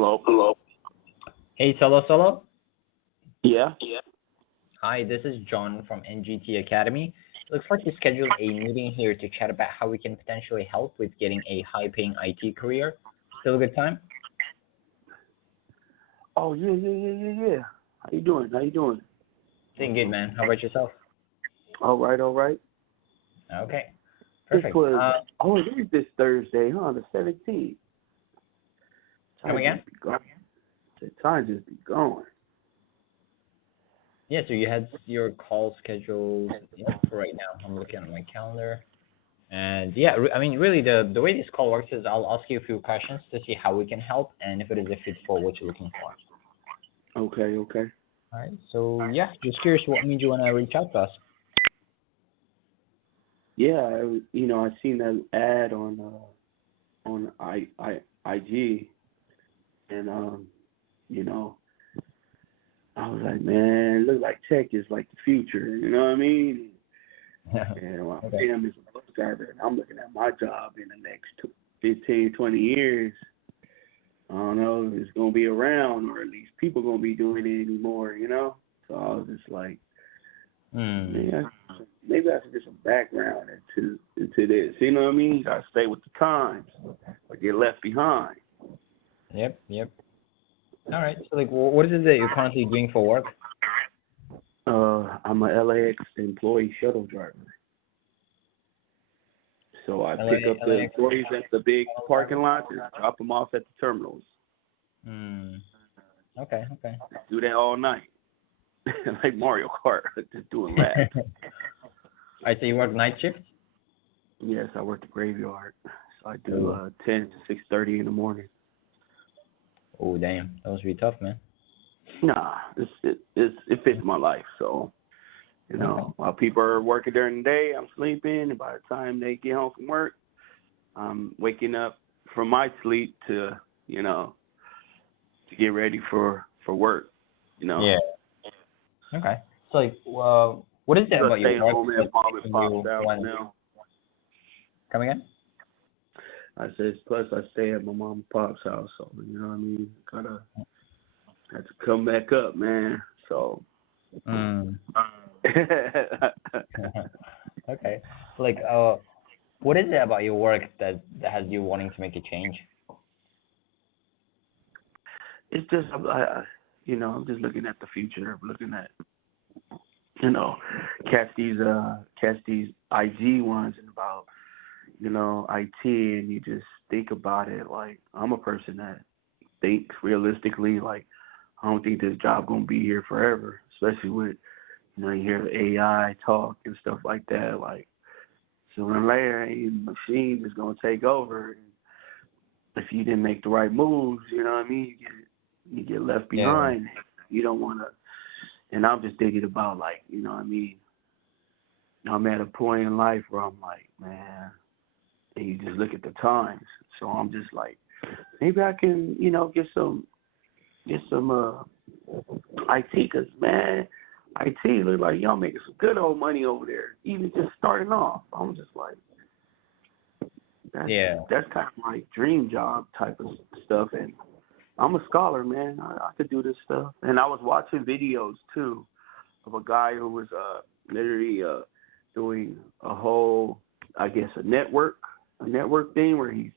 Hello. Hello. Hey, Solo Solo. Yeah. Yeah. Hi, this is John from NGT Academy. Looks like you scheduled a meeting here to chat about how we can potentially help with getting a high-paying IT career. Still a good time? Oh yeah. How you doing? How you doing? Doing good, man. How about yourself? All right, all right. Okay, This perfect. was it is this Thursday, huh? The 17th. Come Time again? just be gone. The time just be going. Yeah, so you had your call scheduled, for right now. I'm looking at my calendar. And yeah, I mean, really, the way this call works is I'll ask you a few questions to see how we can help and if it is a fit for what you're looking for. Okay, okay. All right. So yeah, just curious, what made you want to reach out to us? Yeah, I seen that ad on IG, and you know, I was like, man, it looks like tech is like the future. You know what I mean? And my Okay. fam is a bus driver, and I'm looking at my job in the next 15, 20 years. I don't know if it's going to be around, or at least people going to be doing it anymore, you know? So I was just like, Hmm. man, maybe I should get some background into this. You know what I mean? You got to stay with the times or get left behind. Yep. Yep. All right. So like, what is it that you're currently doing for work? I'm a LAX employee shuttle driver. So I pick up the LAX. employees at the big parking lots and drop them off at the terminals. Hmm. Okay. Okay. Do that all night, like Mario Kart, just doing laps. I say you work night shift. Yes, I work the graveyard, so I do 10 to 6:30 in the morning. Oh damn, that must be tough, man. Nah, it fits my life. So Okay. while people are working during the day, I'm sleeping, and by the time they get home from work, I'm waking up from my sleep to to get ready for work. Yeah. Okay. So like, what is it Plus, about your stay work home that's at mom and making pop's you house want? now. Come again? I said, plus I stay at my mom and pop's house, so you know what I mean. Gotta have to come back up, man. So. Hmm. Okay. So like, what is it about your work that has you wanting to make a change? It's just I'm just looking at the future. I'm looking at catch these IG ones and about IT, and you just think about it. Like, I'm a person that thinks realistically. Like, I don't think this job gonna be here forever, especially with you hear the AI talk and stuff like that. Like, sooner or later, a machine is gonna take over. If you didn't make the right moves, you know what I mean, you get left Yeah. behind. You don't want to. And I'm just thinking about, like, you know what I mean, I'm at a point in life where I'm like, man, and you just look at the times. So I'm just like, maybe I can, get some IT, because, man, IT look like y'all making some good old money over there, even just starting off. I'm just like, Yeah. that's kind of my dream job type of stuff. And I'm a scholar, man. I could do this stuff. And I was watching videos too of a guy who was literally doing a whole, I guess, a network thing where he's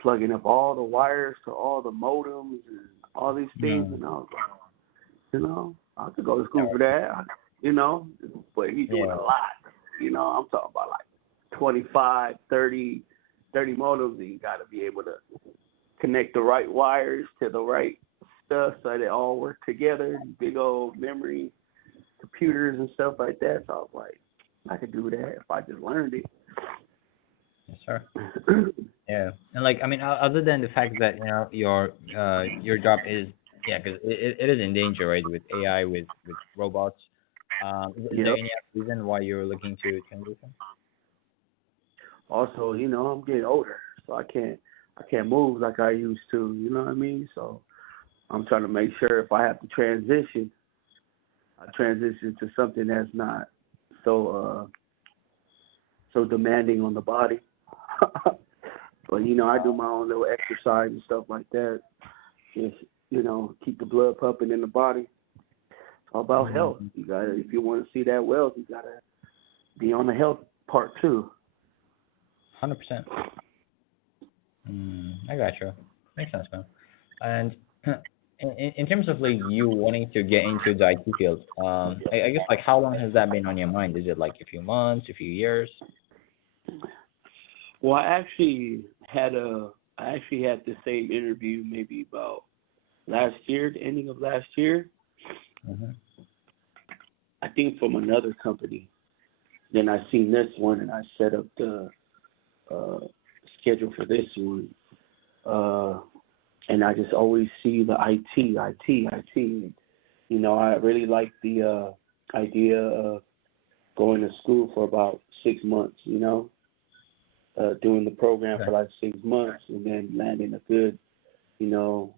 plugging up all the wires to all the modems and all these things. Hmm. And I was like, I could go to school for that, but he's doing Yeah. a lot. I'm talking about like 25, 30 modems, and you got to be able to connect the right wires to the right stuff so they all work together, big old memory computers and stuff like that. So I was like, I could do that if I just learned it. Yes, sir. Yeah. And like, I mean, other than the fact that your job is, yeah, because it is in danger, right, with AI, with robots. Is there Yep. any other reason why you're looking to transition? Also, I'm getting older, so I can't move like I used to. You know what I mean? So I'm trying to make sure if I have to transition, I transition to something that's not so demanding on the body. But I do my own little exercise and stuff like that. just keep the blood pumping in the body. It's all about health. Mm-hmm. You got to if you want to see that wealth, you got to be on the health part too. 100%. I got you. Makes sense, man. And in terms of like you wanting to get into the IT field, I guess like how long has that been on your mind? Is it like a few months, a few years? Well, I actually had the same interview maybe about last year, the ending of last year. Mm-hmm. I think from another company. Then I seen this one and I set up the uh, schedule for this one. And I just always see the IT. I really like the idea of going to school for about 6 months, doing the program for Okay. like 6 months and then landing a good, you know,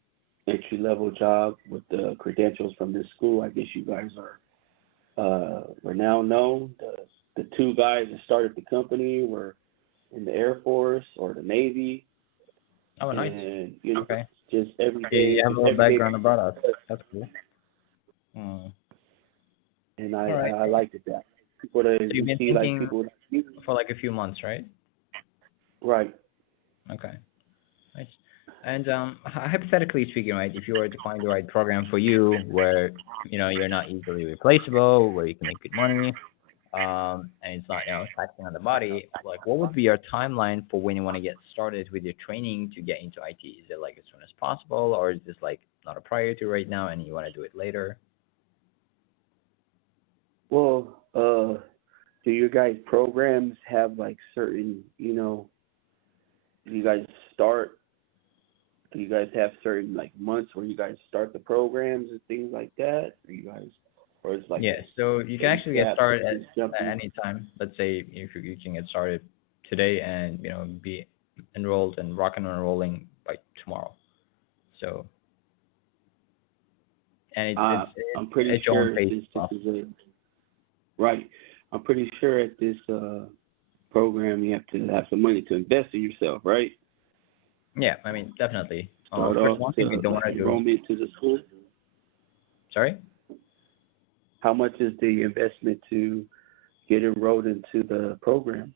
entry level job with the credentials from this school. I guess you guys were now known. The two guys that started the company were in the Air Force or the Navy, Oh, nice. and Okay. just every You day, have a just little every day, background about us. That's cool. Mm. and All right. I liked it that people that So you've you been see like thinking people like you, for like a few months, right? right? Okay. Nice. And hypothetically speaking, right, if you were to find the right program for you, where you're not easily replaceable, where you can make good money, and it's not taxing on the body, like what would be your timeline for when you want to get started with your training to get into IT? Is it like as soon as possible, or is this like not a priority right now, and you want to do it later? Well, do your guys' programs have like certain, do you guys start? Do you guys have certain like months where you guys start the programs and things like that? Or it's like Yeah, so you can any actually get gaps started that you just jump at in? any time. Let's say if you can get started today and be enrolled and rocking and rolling by tomorrow. So and Uh, I'm pretty at your own sure pace. this is a right. I'm pretty sure at this program you have to have some money to invest in yourself, right? Yeah, I mean definitely. Start Of course, off one thing we to don't like want to do. enrollment to the school. Sorry. How much is the investment to get enrolled into the program?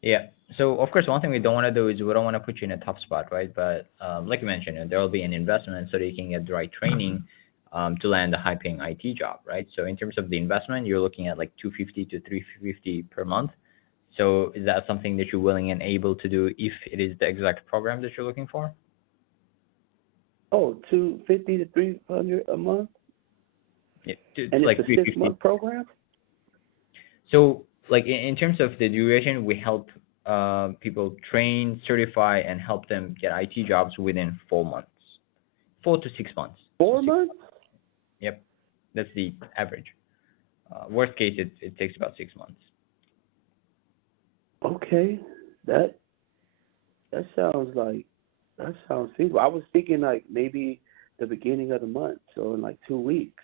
Yeah. So of course, one thing we don't want to do is we don't want to put you in a tough spot, right? But like you mentioned, there will be an investment so that you can get the right training to land a high-paying IT job, right? So in terms of the investment, you're looking at like 250 to 350 per month. So is that something that you're willing and able to do if it is the exact program that you're looking for? Oh, 250 to 300 a month, Yeah, and it's like a 350. 6 month program. So, like in terms of the duration, we help people train, certify, and help them get IT jobs within 4 months, 4 to 6 months. So Four six. months? Yep, that's the average. Worst case, it takes about 6 months. Okay, that that sounds like that sounds feasible. I was thinking like maybe the beginning of the month, so in like 2 weeks.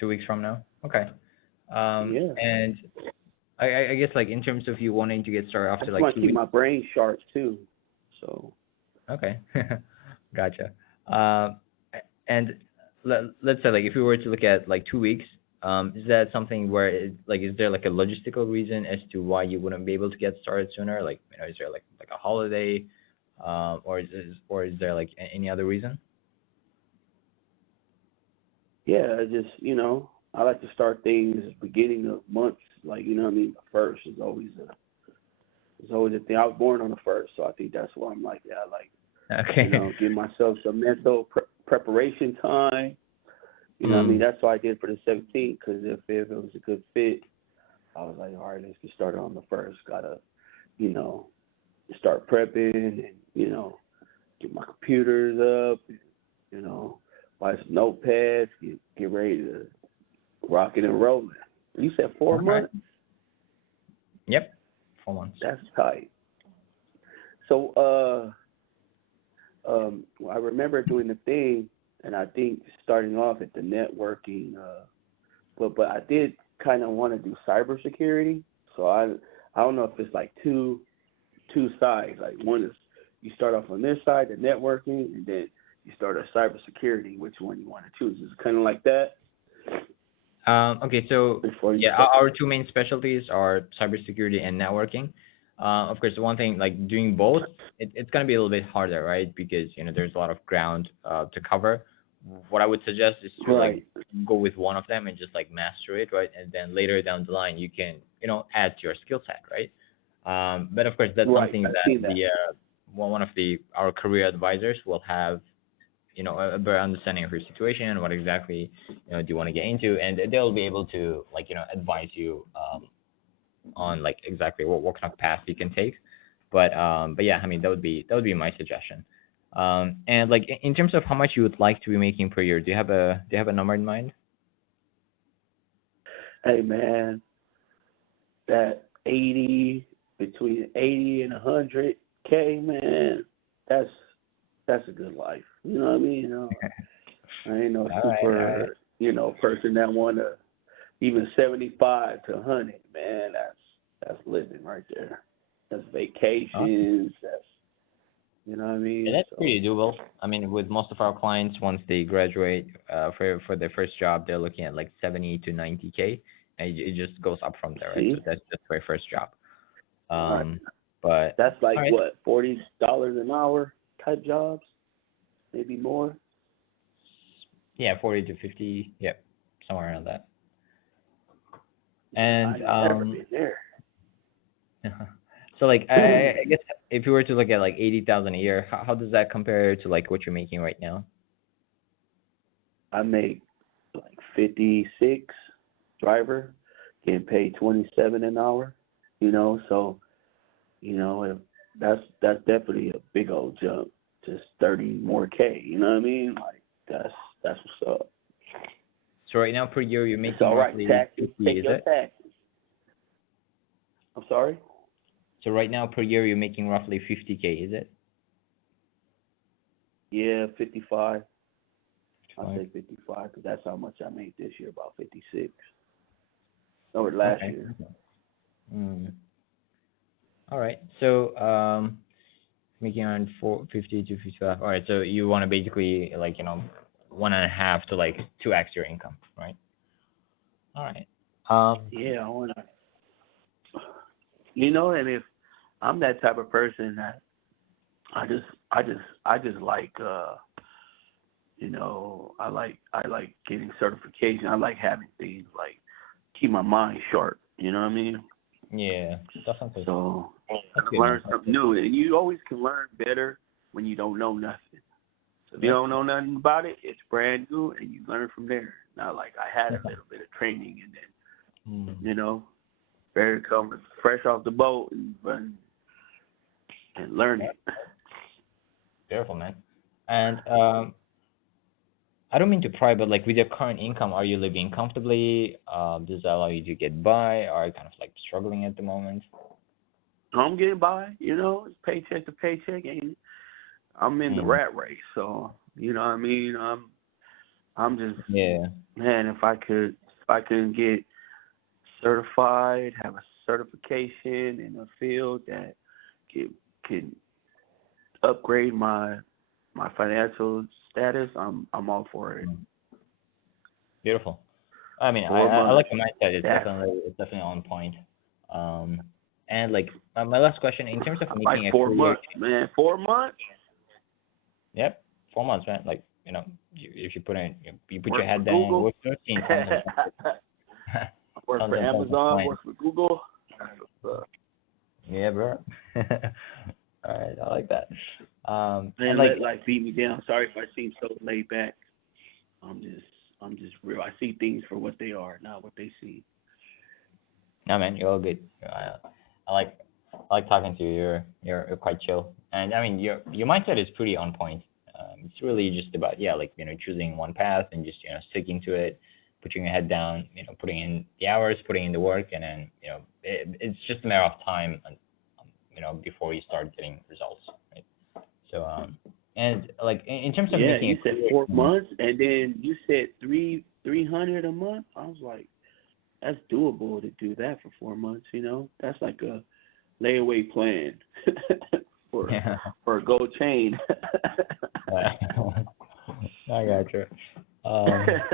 2 weeks from now. Okay. Yeah, And I guess like in terms of you wanting to get started I after just like want to two keep weeks. my brain sharp too. So, Okay. Gotcha. Uh, and let's say like if we were to look at like 2 weeks, is that something where like is there like a logistical reason as to why you wouldn't be able to get started sooner? Like is there like a holiday, or is there like any other reason? yeah, I just I like to start things beginning of months. Like what I mean. The first is always a thing. I was born on the first, so I think that's why I'm like that. I like Okay. give myself some mental preparation time. What I mean? Mm. That's why I did for the 17th, because if it was a good fit, I was like, all right, let's get started on the first. Gotta, you know, start prepping and, get my computers up, you know, buy some notepads, get ready to rock it and roll it. You said four Okay. months? Yep. 4 months. That's tight. So, I remember doing the thing, and I think starting off at the networking, but I did kind of want to do cybersecurity. So I don't know if it's like two sides. Like one is you start off on this side, the networking, and then you start at cybersecurity, which one you want to choose? Is it kind of like that Okay, so before you yeah, start? our two main specialties are cybersecurity and networking. Of course, one thing like doing both, it's gonna be a little bit harder, right? Because there's a lot of ground to cover. What I would suggest is to like Right, go with one of them and just like master it, right? And then later down the line, you can add to your skill set, right? But of course, that's right. something I that see that. the one of the our career advisors will have a better understanding of your situation and what exactly do you want to get into, and they'll be able to like advise you on like exactly what kind of path you can take. But yeah, I mean that would be my suggestion. And like in terms of how much you would like to be making per year, do you have a number in mind? Hey man, that 80 between 80 and 100K, man, that's that's a good life. You know what I mean? I ain't no All right, all right. super, person that wanna even 75 to 100, man. That's living right there. That's Awesome. vacations. That's what I Yeah, mean. that's So pretty doable. I mean, with most of our clients, once they graduate for their first job, they're looking at like 70 to 90K, and it just goes up from there, right? So see, that's just for your first job. right. Um, but That's all like right, what, $40 an hour type jobs, maybe more. yeah, 40 to 50, yep, somewhere around that. Yeah, I And ain't never been there. so like I guess if you were to look at like 80,000 a year, how does that compare to like what you're making right now? I make like 56 driver, getting paid 27 an hour. So if that's definitely a big old jump, just 30 more K. You know what I mean? Like that's what's up. So right now per year you're It's making all right. roughly Taxes, 50, take is your it? taxes. I'm sorry. So right now per year you're making roughly 50K, is it? Yeah, 55. I'll 55. say 55 because that's how much I made this year, about 56. Or last Okay. year. Mm. All right. So making around 450 to 55. All right. So you want to basically like 1.5 to like 2x your income, right? All right. Yeah, I wanna. And if I'm that type of person that I just like I like getting certification. I like having things like keep my mind sharp. You know what I mean? Yeah, definitely. So That's I good, man. learn something new, and you always can learn better when you don't know nothing. So if you Yep. don't know nothing about it, it's brand new, and you learn from there. Not like I had a little bit of training, and Mm. then ready to come fresh off the boat and learn Yep. it. Beautiful, man. And I don't mean to pry, but like with your current income, are you living comfortably? Does that allow you to get by? Are you kind of like struggling at the moment? I'm getting by, it's paycheck to paycheck, and I'm in the Mm. rat race. So you know what I mean. I'm just Yeah. man, if I can get certified, have a certification in a field that can upgrade my financial status, I'm all for it. Mm. Beautiful. I mean, I, Four I I like months. the mindset. It's That's definitely on point. Um, and like my last question, in terms of like making a four career, months, man. 4 months. yep, 4 months, man. Like if you put in, you put your Work for head down, Google. work seeing tons and Work tons for and tons of Amazon. clients. Work for Google. That's what's up. Yeah, bro. All right, I like that. And Man, like, let life beat me down. Sorry if I seem so laid back. I'm just I'm just real. I see things for what they are, not what they see. no, man, you're all good. I like talking to you. You're quite chill, and I mean your mindset is pretty on point. It's really just about yeah, like choosing one path and just sticking to it, putting your head down, putting in the hours, putting in the work, and then it's just a matter of time, before you start getting results, right? So and like in terms of Yeah, making a you said career, 4 months, and then you said 300 a month. I was like, that's doable to do that for 4 months. That's like a layaway plan for yeah. for a gold chain. I gotcha.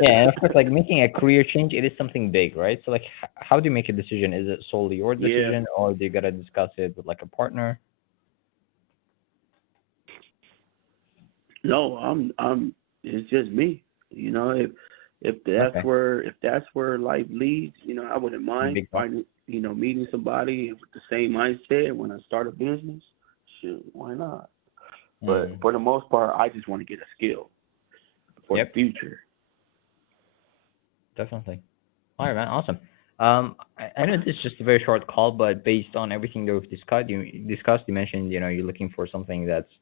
Yeah, and of course, like making a career change, it is something big, right? So, like, how do you make a decision? Is it solely your Yeah. decision, or do you gotta discuss it with like a partner? No, I'm. It's just me. You know, if Okay, that's where life leads, I wouldn't mind big one. finding, meeting somebody with the same mindset when I start a business. Shoot, why not? But Mm. for the most part, I just want to get a skill for the Yep, future. definitely. All right, man. Awesome. I know this is just a very short call, but based on everything that we've discussed, you mentioned, you're looking for something that's,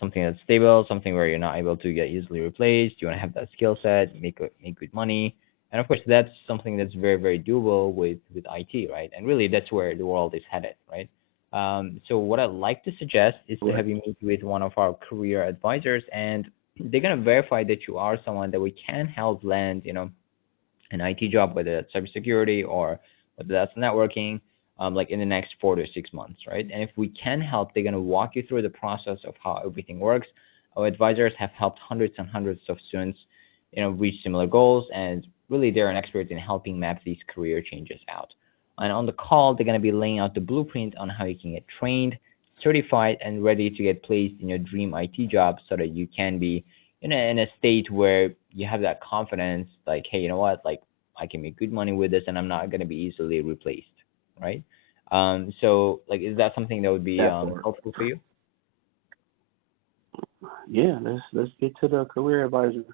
something that's stable, something where you're not able to get easily replaced. You want to have that skill set, make good money, and of course, that's something that's very, very doable with IT, right? And really, that's where the world is headed, right? So what I'd like to suggest is to Right. have you meet with one of our career advisors, and they're gonna verify that you are someone that we can help land, an IT job, whether that's cybersecurity or whether that's networking, like in the next 4 to 6 months, right? And if we can help, they're going to walk you through the process of how everything works. Our advisors have helped hundreds and hundreds of students, reach similar goals, and really they're an expert in helping map these career changes out. And on the call, they're going to be laying out the blueprint on how you can get trained, certified, and ready to get placed in your dream IT job so that you can be in a state where you have that confidence, like, hey, you know what, like I can make good money with this, and I'm not going to be easily replaced, right? So like, is that something that would be That part. helpful for you? Yeah. Let's get to the career advisor.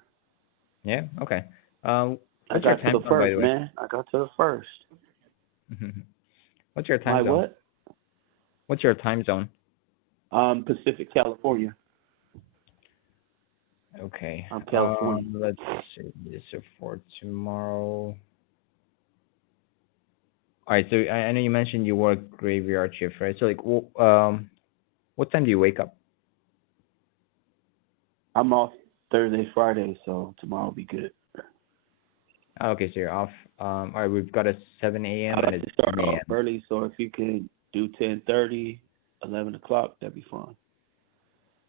Yeah. Okay. I What's your got to time the zone, by first, the way? man. I got to the first. What's your My time zone? what? What's your time zone? Pacific California. Okay. I'm California. Let's see. So for tomorrow. All right. So I know you mentioned you work graveyard shift, right? So like, what time do you wake up? I'm off Thursday, Friday, so tomorrow will be good. Okay, so you're off. All right, we've got a 7 I a.m. and like a to start 10 off a.m. early, so if you can do 10:30, 11 o'clock, that'd be fine.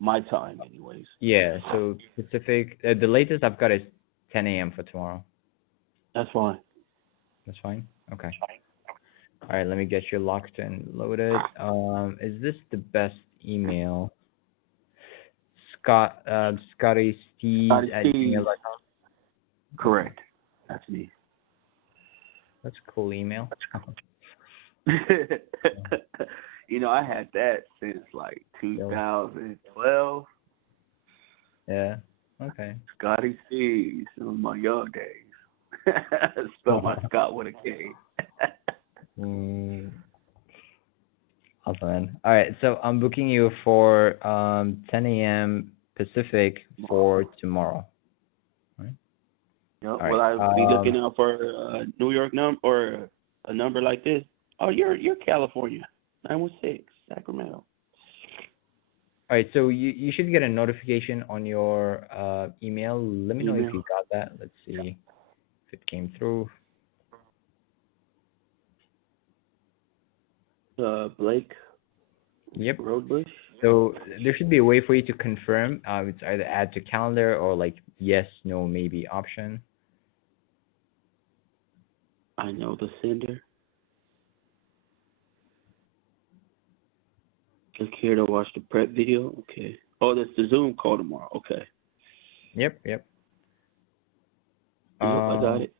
My time, anyways. Yeah, so Pacific, the latest I've got is 10 a.m. for tomorrow. That's fine. That's fine. Okay. All right, let me get you locked and loaded. Is this the best email? Scotty Steves Scotty at Steve's gmail.com. Okay, correct. That's me. that's a cool email. I had that since like So 2012. yeah, okay. Scotty Steve's in my young days. Spell my Scott with a K. Mm, awesome, man. All right, so I'm booking you for 10 a.m. Pacific for tomorrow. All right. All Will right. I be looking out for a New York number or a number like this? Oh, you're California, 916 Sacramento. All right. So you should get a notification on your email. Let me know if you Email. got that. Let's see if it came through. Blake Yep. Roadbush. So there should be a way for you to confirm. It's either add to calendar or like yes, no, maybe option. I know the sender. Click here to watch the prep video. Okay. Oh, that's the Zoom call tomorrow. Okay. Yep. Yep. Yep, I got Um. it.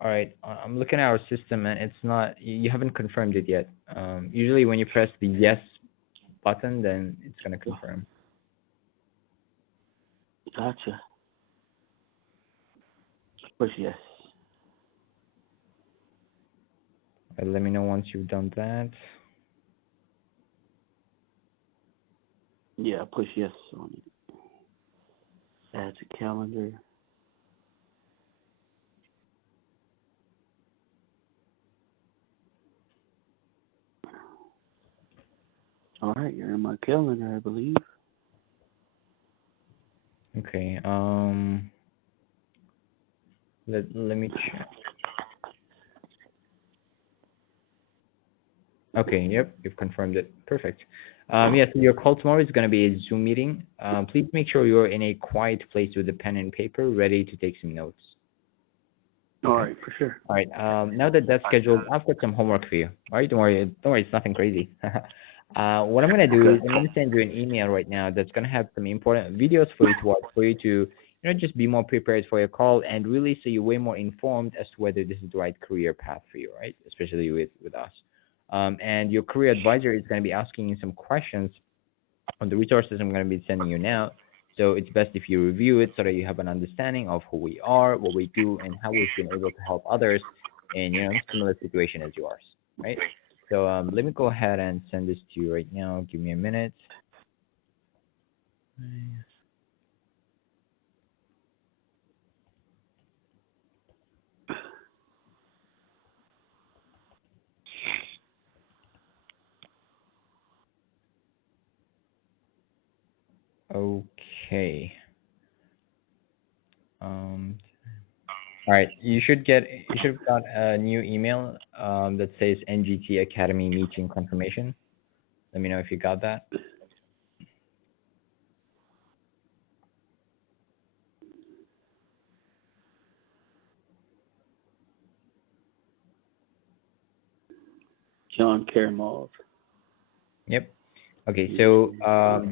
All right. I'm looking at our system and it's not. You haven't confirmed it yet. Usually when you press the yes button, then it's gonna confirm. Gotcha. Push yes. Let me know once you've done that. Yeah, push yes on it. Add to calendar. All right, you're in my calendar, I believe. Okay. Let me check. Okay, yep, you've confirmed it. Perfect. Yeah, so your call tomorrow is going to be a Zoom meeting. Please make sure you're in a quiet place with a pen and paper ready to take some notes. All Okay. right, for sure. All right. Now that that's scheduled, I've got some homework for you. All right. Don't worry. Don't worry. It's nothing crazy. What I'm gonna do Okay. is I'm gonna send you an email right now that's gonna have some important videos for you to watch, for you to, just be more prepared for your call and really so you're way more informed as to whether this is the right career path for you, right? Especially with us. And your career advisor is gonna be asking you some questions on the resources I'm going to be sending you now. So it's best if you review it so that you have an understanding of who we are, what we do, and how we've been able to help others in similar situation as yours, right? So let me go ahead and send this to you right now. Give me a minute. Okay. Um, all right. You should have got a new email that says NGT Academy meeting confirmation. Let me know if you got that. John Karamov. Yep. Okay, so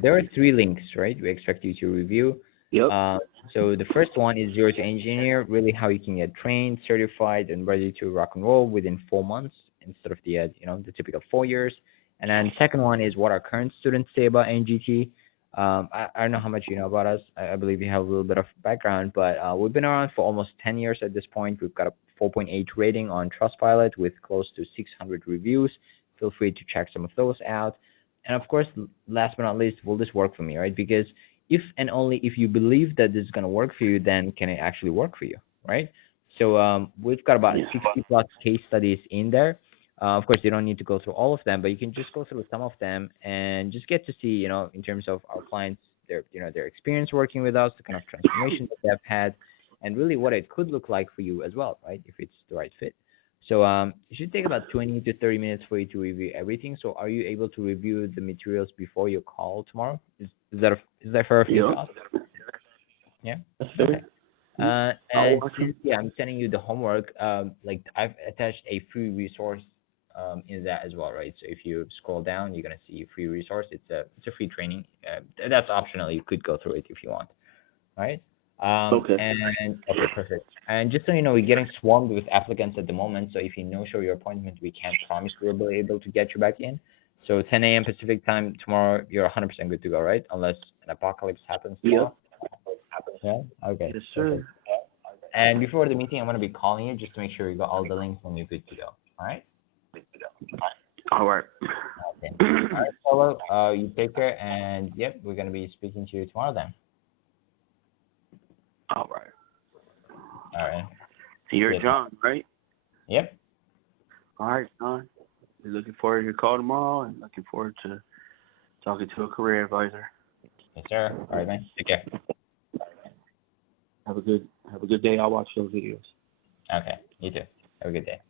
there are three links, right? We expect you to review. Yep. Uh, so the first one is Zero to Engineer, really how you can get trained, certified, and ready to rock and roll within 4 months instead of the typical 4 years. And then second one is what our current students say about NGT. I don't know how much you know about us. I believe you have a little bit of background, but we've been around for almost 10 years at this point. We've got a 4.8 rating on Trustpilot with close to 600 reviews. Feel free to check some of those out. And of course, last but not least, will this work for me, right? Because if and only if you believe that this is going to work for you, then can it actually work for you, right? So we've got about Yeah. 60 plus case studies in there. Of course, you don't need to go through all of them, but you can just go through some of them and just get to see, in terms of our clients, their experience working with us, the kind of transformation that they've had, and really what it could look like for you as well, right? If it's the right fit. So it should take about 20 to 30 minutes for you to review everything. So are you able to review the materials before your call tomorrow? Is that fair for your Yep. thoughts? Yeah. That's Okay. fair. Yep. I'll And watch since him. yeah, I'm sending you the homework. Like I've attached a free resource in that as well, right? So if you scroll down, you're gonna see a free resource. It's a free training. That's optional. You could go through it if you want. Right? Okay. And okay, perfect. And just so you know, we're getting swarmed with applicants at the moment. So if you no-show your appointment, we can't promise we'll be able to get you back in. So 10 a.m. Pacific time tomorrow, you're 100% good to go, right? Unless an apocalypse happens Yep. tomorrow. Yeah. Okay. Yes, Perfect. sir. And before the meeting, I'm gonna be calling you just to make sure you got all the links and you're good to go. All right. All right. Okay. All right, Paulo. You take care, and yep, we're gonna be speaking to you tomorrow then. All right. All right. So you're Yes. John, right? Yep. All right, John. We're looking forward to your call tomorrow and looking forward to talking to a career advisor. Yes, sir. All right, man. Take care. Have a good day. I'll watch those videos. Okay. You too. Have a good day.